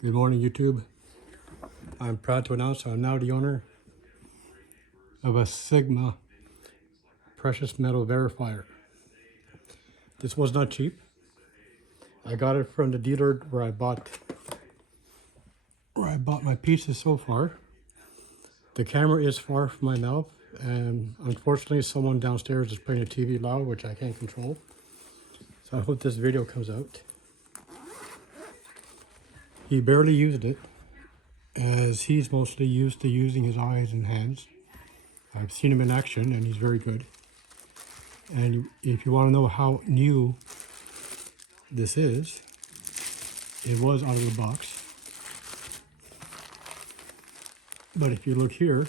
Good morning, YouTube. I'm proud to announce I'm now the owner of a Sigma Precious Metal Verifier. This was not cheap. I got it from the dealer where I bought my pieces so far. The camera is far from my mouth, and unfortunately someone downstairs is playing the TV loud, which I can't control. So I hope this video comes out. He barely used it, as he's mostly used to using his eyes and hands. I've seen him in action and he's very good. And if you want to know how new this is, it was out of the box. But if you look here,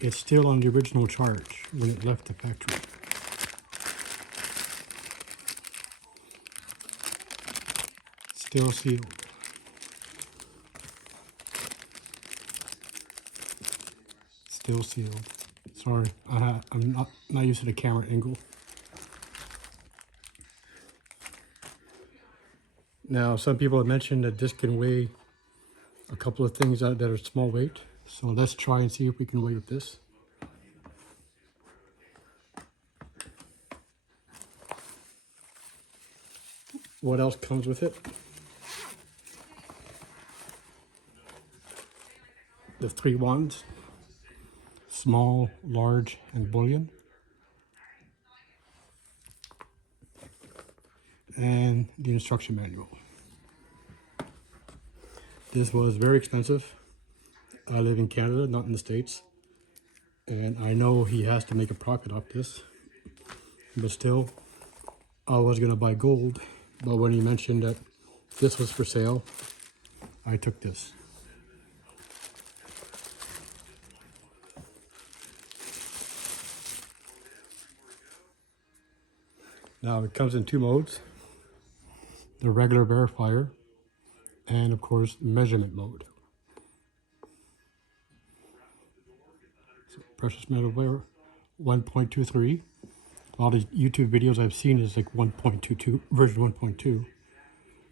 it's still on the original charge when it left the factory. Still sealed. Still sealed. Sorry, I'm not used to the camera angle. Now, some people have mentioned that this can weigh a couple of things that are small weight. So let's try and see if we can weigh with this. What else comes with it? The 3 wands, small, large, and bullion. And the instruction manual. This was very expensive. I live in Canada, not in the States. And I know he has to make a profit off this. But still, I was going to buy gold. But when he mentioned that this was for sale, I took this. Now it comes in 2 modes. The regular verifier and of course measurement mode. So Precious Metal Verifier 1.23. A lot of YouTube videos I've seen is like 1.22, version 1.2.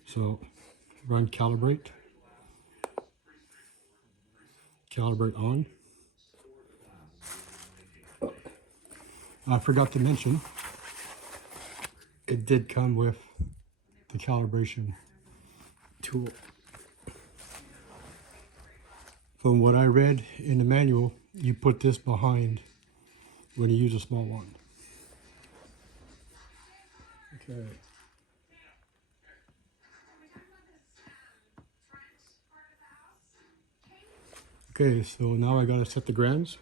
So run calibrate. Calibrate on. I forgot to mention, it did come with the calibration tool. From what I read in the manual, you put this behind when you use a small one. Okay. Okay, so now I gotta set the grams.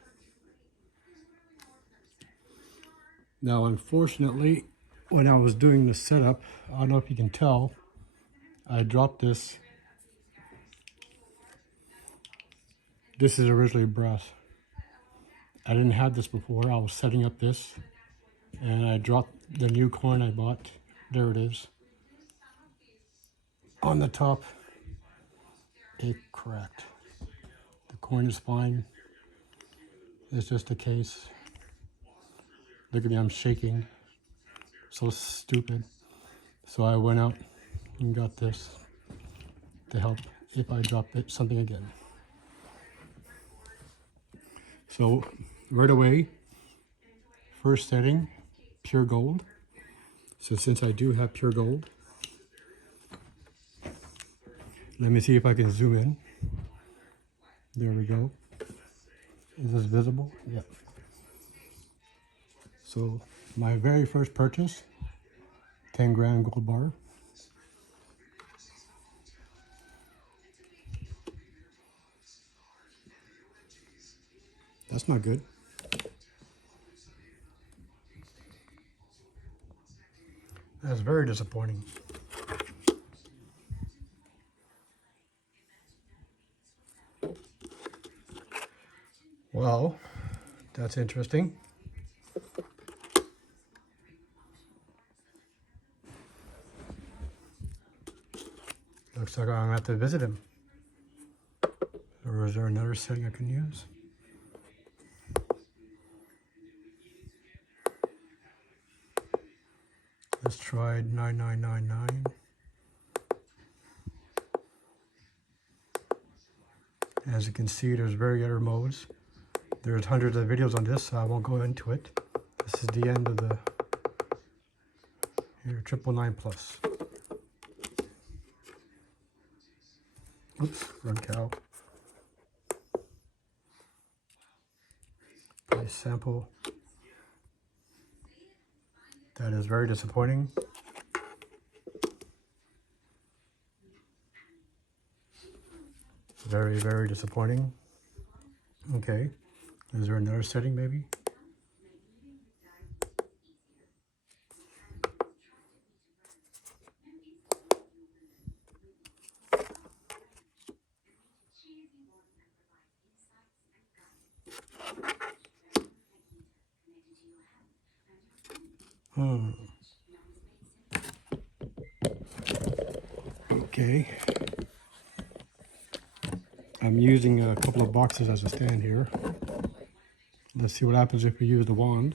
Now, unfortunately, when I was doing the setup, I don't know if you can tell, I dropped this. This is originally brass. I didn't have this before. I was setting up this, and I dropped the new coin I bought. There it is. On the top, it cracked. The coin is fine. It's just a case. Look at me, I'm shaking. So stupid. So I went out and got this to help if I drop something again. So right away, first setting, pure gold. So since I do have pure gold, let me see if I can zoom in. There we go. Is this visible? Yeah. So my very first purchase, 10 gram gold bar. That's not good. That's very disappointing. Well, that's interesting. Looks like I'm gonna have to visit him. Or is there another setting I can use? Let's try 9999. As you can see, there's various other modes. There's hundreds of videos on this, so I won't go into it. This is the end of the here 999 Plus. Oops, run cow. Price sample. That is very disappointing. Very, very disappointing. Okay, is there another setting maybe? Okay. I'm using a couple of boxes as a stand here. Let's see what happens if we use the wand.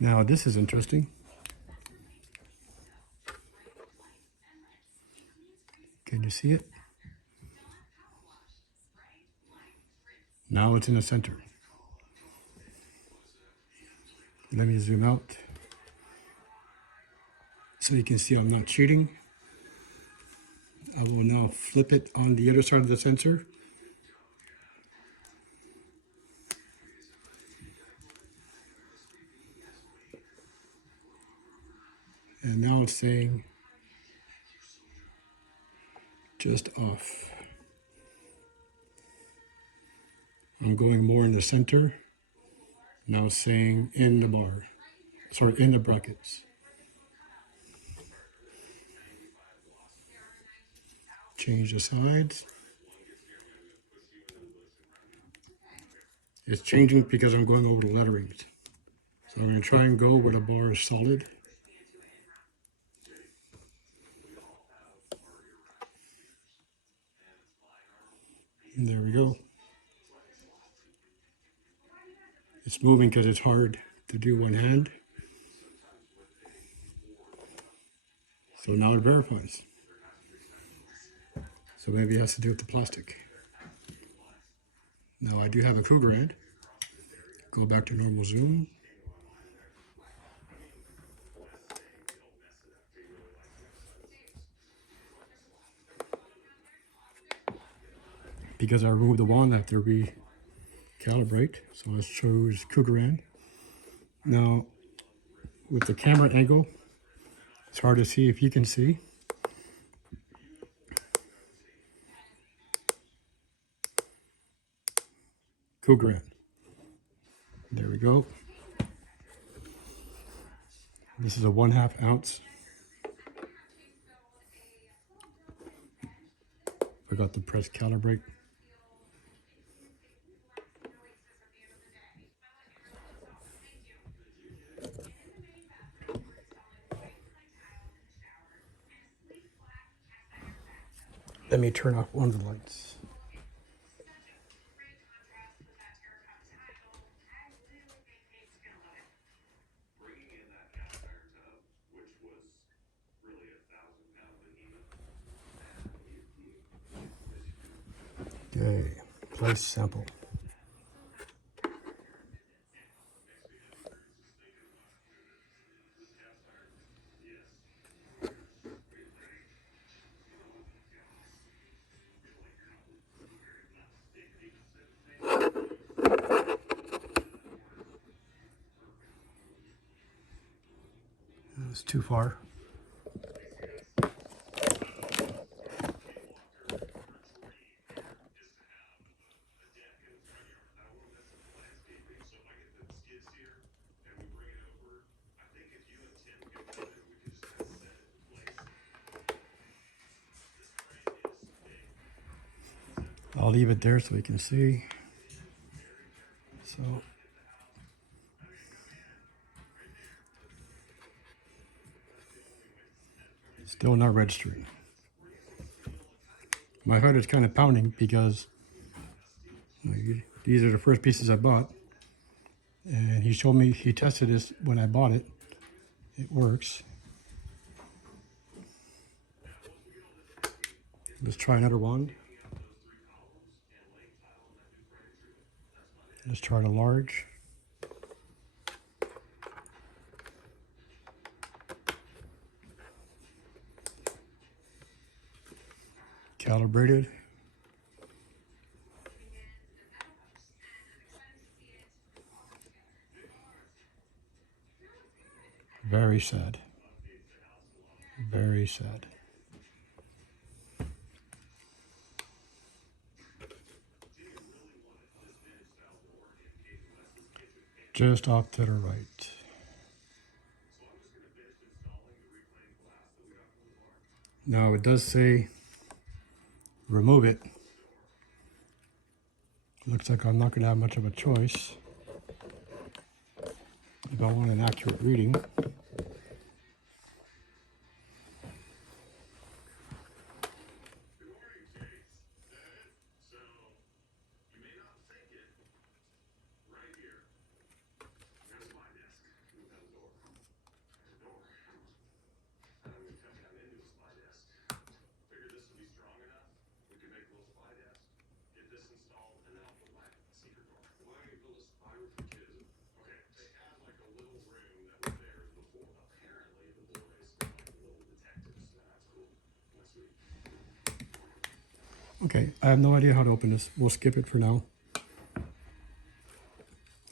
Now this is interesting. Can you see it? Now it's in the center. Let me zoom out so you can see I'm not cheating. I will now flip it on the other side of the sensor. And now it's saying just off. I'm going more in the center. Now it's saying in the bar. Sorry, in the brackets. Change the sides. It's changing because I'm going over the letterings. So I'm going to try and go where the bar is solid. And there we go. It's moving because it's hard to do one hand. So now it verifies. So maybe it has to do with the plastic. Now I do have a Cougar hand. Go back to normal zoom. Because I removed the wand, I have to recalibrate. So I chose Cougar hand. Now, with the camera angle, it's hard to see if you can see. Cougar hand. There we go. This is a 1/2 ounce. Forgot to press calibrate. Let me turn off one of the lights. Okay, place sample. It's too far. I'll leave it there so we can see. So still not registering. My heart is kind of pounding because these are the first pieces I bought. And he showed me, he tested this when I bought it. It works. Let's try another one. Let's try the large. Calibrated. Very sad. Very sad. Just off to the right. Now it does say remove it. Looks like I'm not going to have much of a choice if I want an accurate reading. Okay, I have no idea how to open this. We'll skip it for now.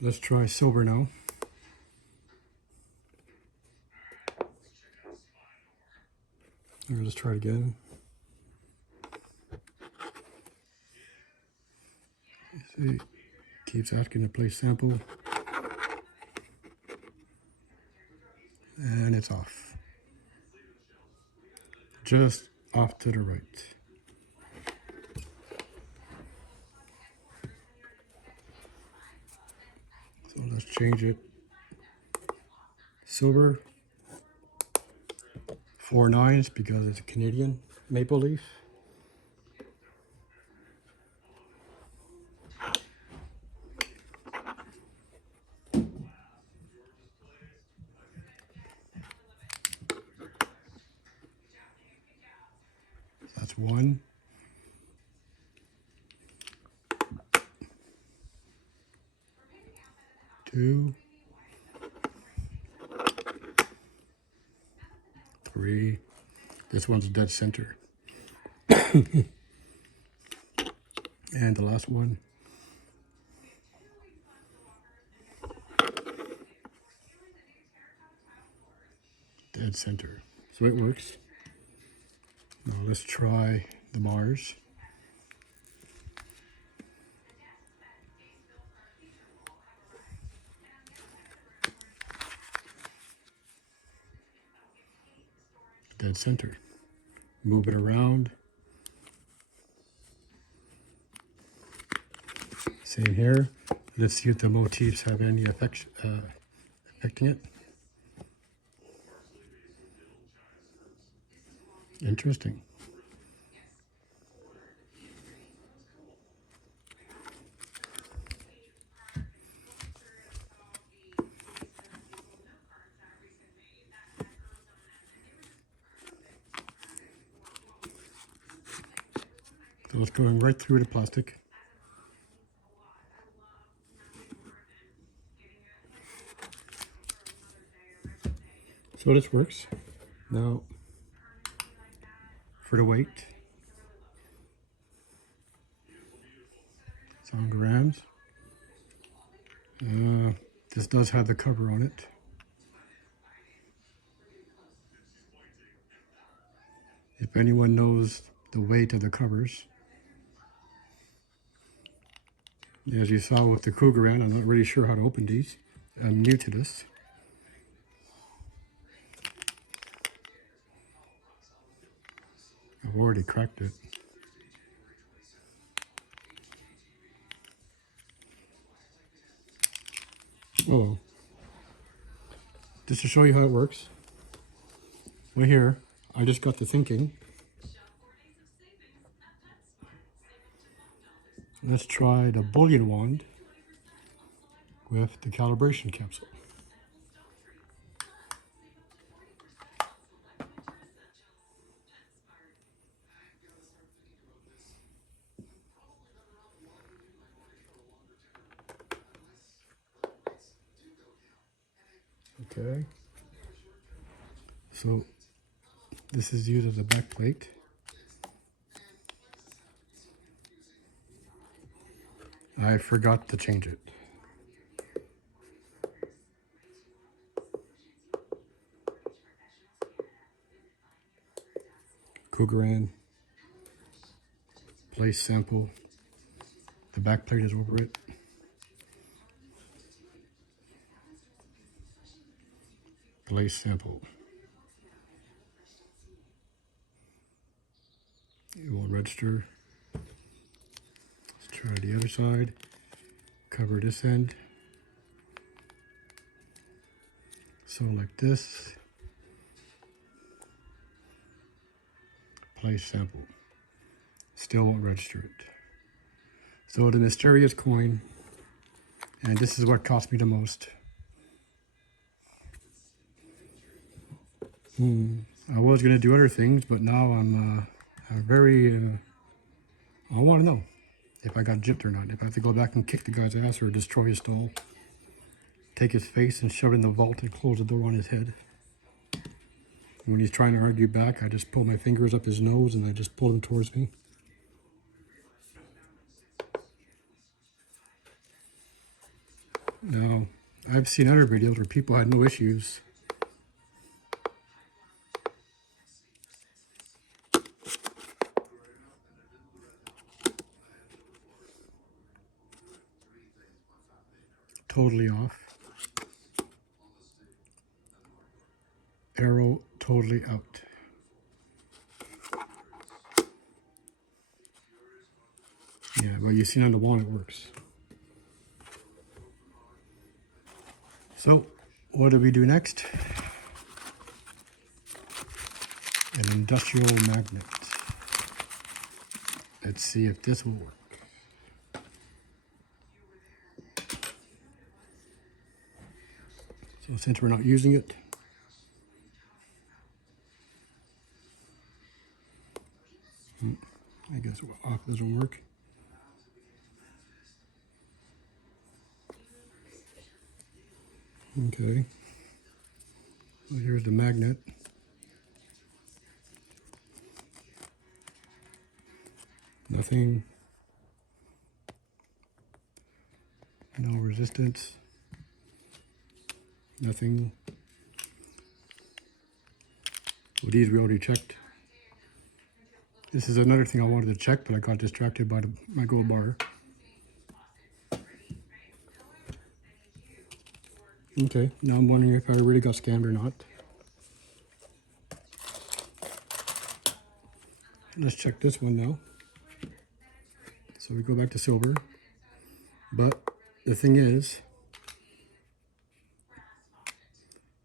Let's try silver now. Or let's try it again. See, keeps asking to play sample. And it's off. Just off to the right. So let's change it. Silver. 4 nines because it's a Canadian maple leaf. That's 1. 2. 3. This one's dead center. And the last one. Dead center. So it works. Now let's try the Mars. Dead center. Move it around. Same here. Let's see if the motifs have any affecting it. Interesting. So it's going right through the plastic. So this works. Now, for the weight, it's on grams. This does have the cover on it. If anyone knows the weight of the covers, as you saw with the Krugerrand, I'm not really sure how to open these. I'm new to this. I've already cracked it. Oh, just to show you how it works. Right here, I just got to thinking. Let's try the bullion wand with the calibration capsule. Okay. So this is used as a back plate. I forgot to change it. Cougaran, place sample. The back plate is over it. Place sample. It will register. Let's try the other side. Cover this end. So like this. Place sample. Still won't register it. So the mysterious coin, and this is what cost me the most. I was gonna do other things, but now I'm very. I want to know if I got gypped or not. If I have to go back and kick the guy's ass or destroy his stall, take his face and shove it in the vault and close the door on his head. When he's trying to argue back, I just pull my fingers up his nose and I just pull him towards me. Now, I've seen other videos where people had no issues. Totally off. Arrow totally out. Yeah, well, you've seen on the wall it works. So, what do we do next? An industrial magnet. Let's see if this will work. So since we're not using it, I guess off doesn't work. Okay. Well, here's the magnet. Nothing. No resistance. Nothing. Well, these we already checked. This is another thing I wanted to check, but I got distracted by my gold bar. Okay, now I'm wondering if I really got scammed or not. Let's check this one now. So we go back to silver. But the thing is,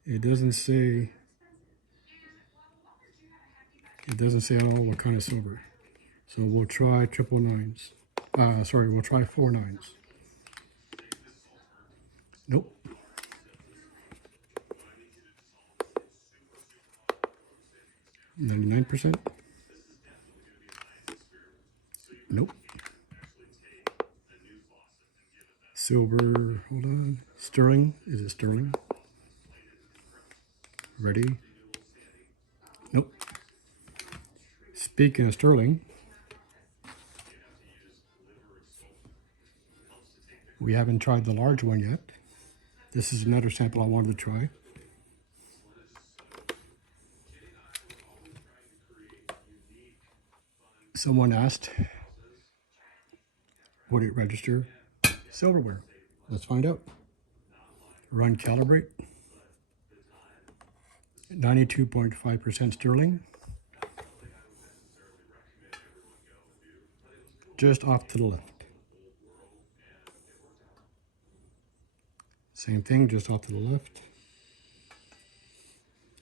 it doesn't say at all what kind of silver. So we'll try triple nines. We'll try 4 nines. Nope. $99%. Nope. Silver, hold on. Sterling, is it sterling? Ready? Nope. Speaking of sterling, we haven't tried the large one yet. This is another sample I wanted to try. Someone asked, would it register silverware? Let's find out. Run calibrate. 92.5% sterling. Just off to the left. Same thing, just off to the left.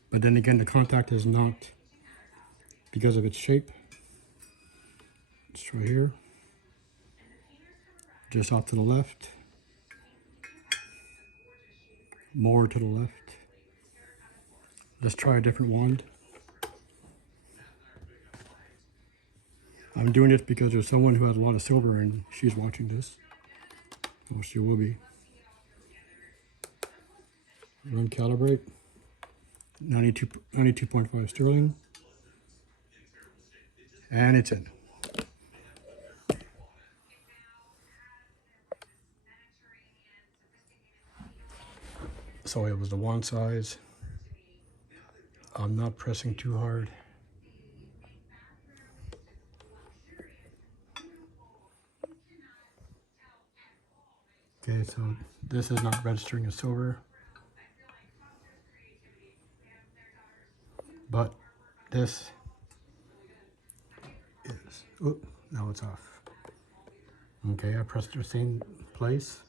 But then again, the contact is not because of its shape. Let's try here. Just off to the left. More to the left. Let's try a different wand. I'm doing this because there's someone who has a lot of silver and she's watching this. Well, she will be. Run calibrate. 92.5 sterling. And it's in. So it was the wand size. I'm not pressing too hard. Okay, so this is not registering as silver. But this is, oop, now it's off. Okay, I pressed the same place.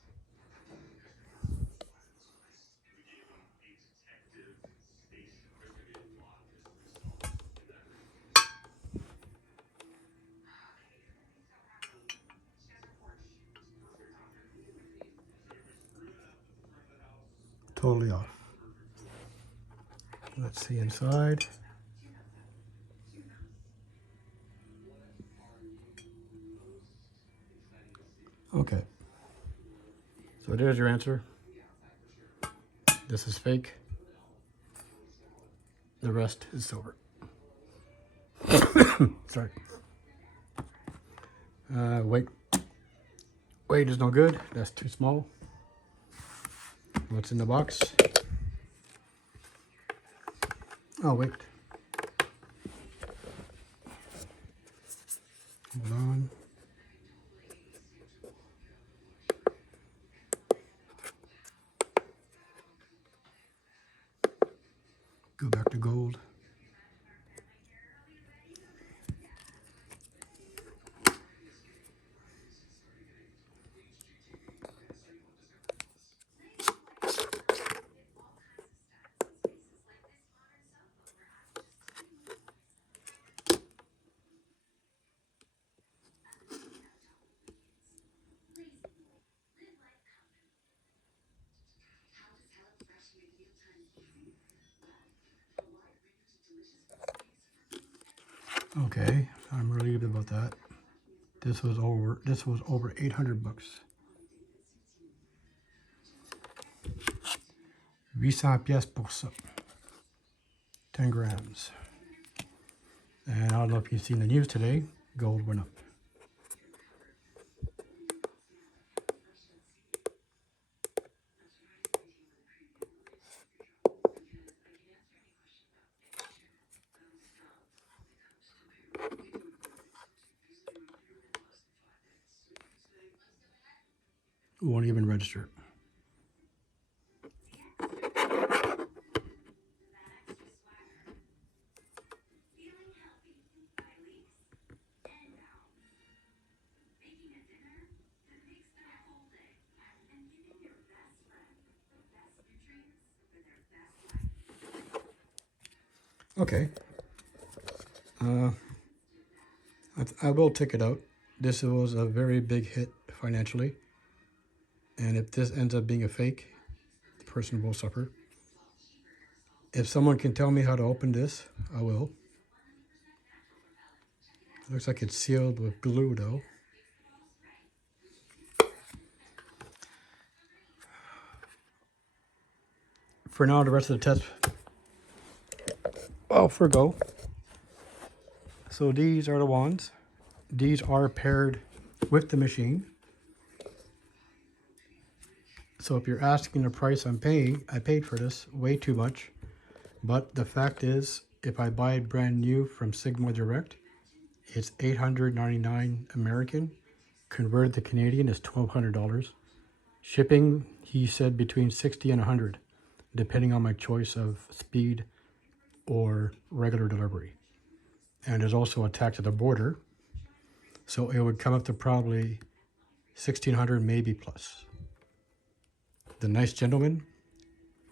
Totally off. Let's see inside. Okay. So there's your answer. This is fake. The rest is silver. Sorry. Weight. Weight is no good. That's too small. What's in the box? Oh, wait. Hold on. Go back to gold. Okay, I'm relieved about that. This was over 800 bucks. 800 pièces pour ça. 10 grams. And I don't know if you've seen the news today, gold went up. Won't even register. Okay. I will take it out. This was a very big hit financially. And if this ends up being a fake, the person will suffer. If someone can tell me how to open this, I will. It looks like it's sealed with glue though. For now, the rest of the test, well, for go. So these are the wands. These are paired with the machine. So if you're asking the price I paid for this way too much. But the fact is, if I buy it brand new from Sigma Direct, it's $899 American. Converted to Canadian is $1,200. Shipping, he said between 60 and 100, depending on my choice of speed or regular delivery. And there's also a tax at the border. So it would come up to probably 1,600, maybe plus. The Nice Gentleman,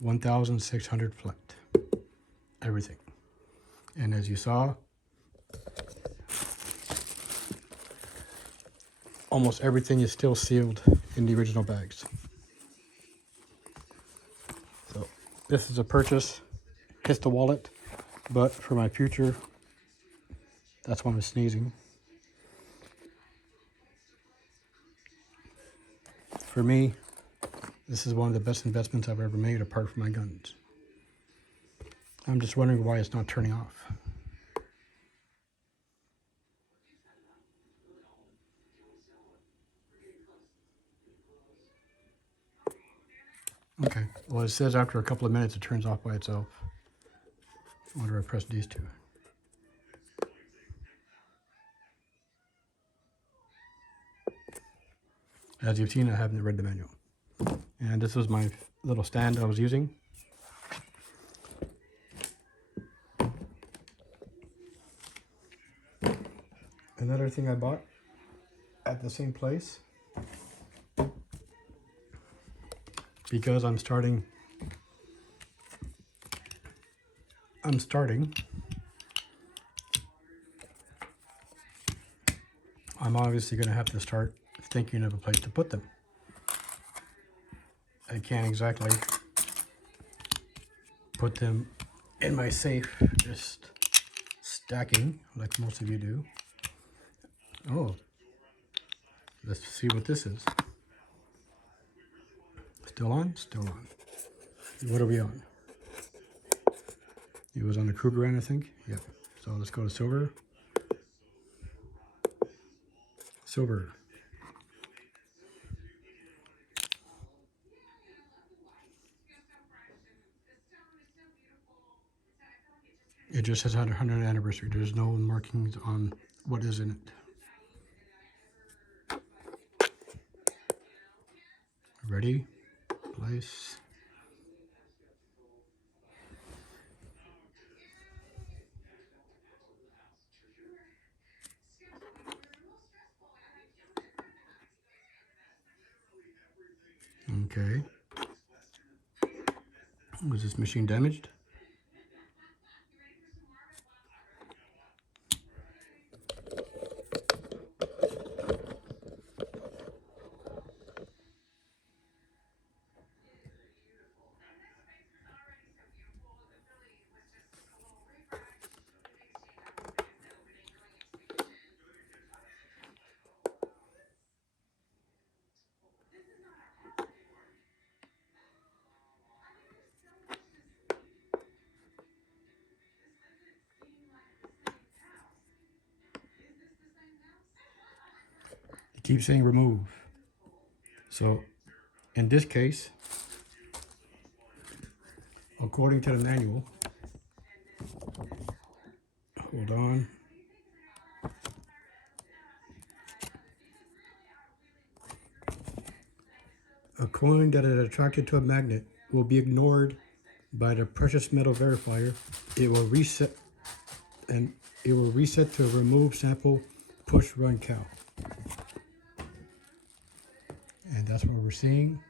1,600 flat. Everything. And as you saw, almost everything is still sealed in the original bags. So this is a purchase. Hits the wallet, but for my future, that's why I'm sneezing. For me, this is one of the best investments I've ever made apart from my guns. I'm just wondering why it's not turning off. Okay, well it says after a couple of minutes it turns off by itself. I wonder if I press these two. As you've seen, I haven't read the manual. And this was my little stand I was using. Another thing I bought at the same place, because I'm starting, I'm obviously going to have to start thinking of a place to put them. I can't exactly put them in my safe, just stacking like most of you do. Oh, let's see what this is. Still on? Still on. What are we on? It was on the Krugerrand, I think. Yep. So let's go to silver. Silver. It just says 100th anniversary. There's no markings on what is in it. Ready? Place. Okay. Was this machine damaged? It keeps saying remove. So in this case, according to the manual, hold on. A coin that is attracted to a magnet will be ignored by the Precious Metals Verifier. It will reset to remove sample push run count. And that's what we're seeing.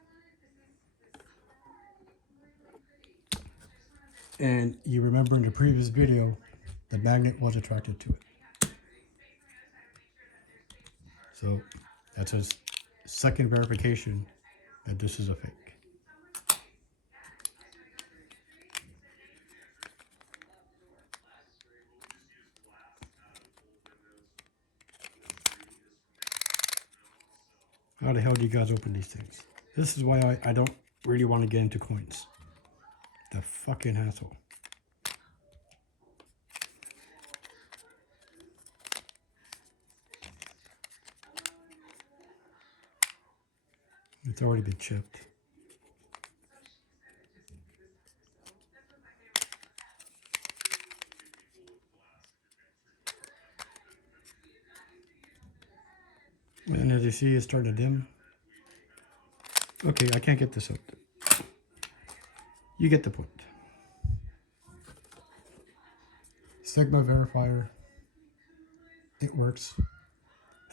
And you remember in the previous video, the magnet was attracted to it. So that's a second verification that this is a fake. How the hell do you guys open these things? This is why I don't really want to get into coins. The fucking hassle. It's already been chipped. And as you see, it's starting to dim. Okay, I can't get this out. You get the point. Sigma Verifier. It works.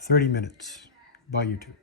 30 minutes by YouTube.